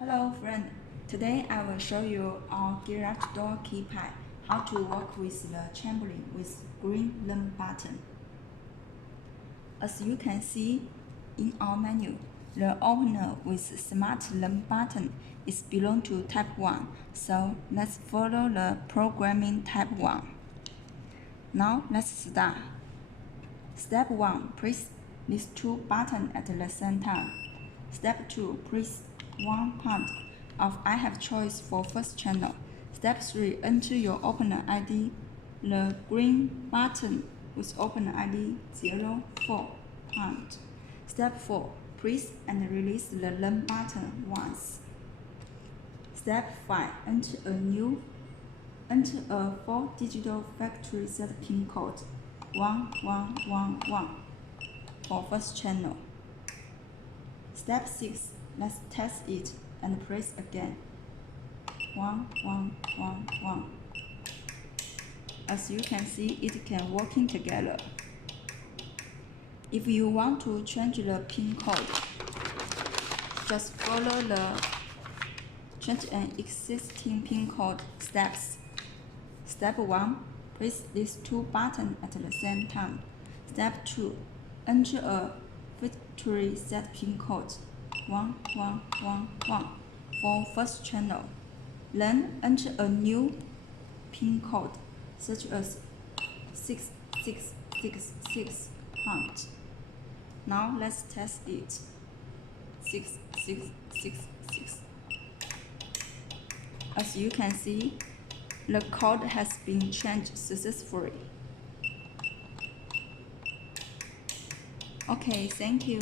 Hello friend, today I will show you our garage door keypad, how to work with the Chamberlain with green learn button. As you can see in our menu, the opener with smart learn button is belong to type 1, so let's follow the programming type 1. Now let's start. Step 1, press these two buttons at the same time. Step 2, press one part of I have choice for first channel. Step 3, enter your opener ID, the green button with opener ID 04 part. Step 4, press and release the learn button once. Step 5, enter a 4-digit factory set pin code 1111 for first channel. Step 6, let's test it and press again 1111. As you can see, it can working together. If you want to change the pin code, just follow the change an existing pin code steps. Step 1, press these two buttons at the same time. Step 2, enter a factory set pin code 1111 for first channel. Then enter a new pin code such as 6666 pound. Now let's test it. 6666. As you can see, the code has been changed successfully. Okay, thank you.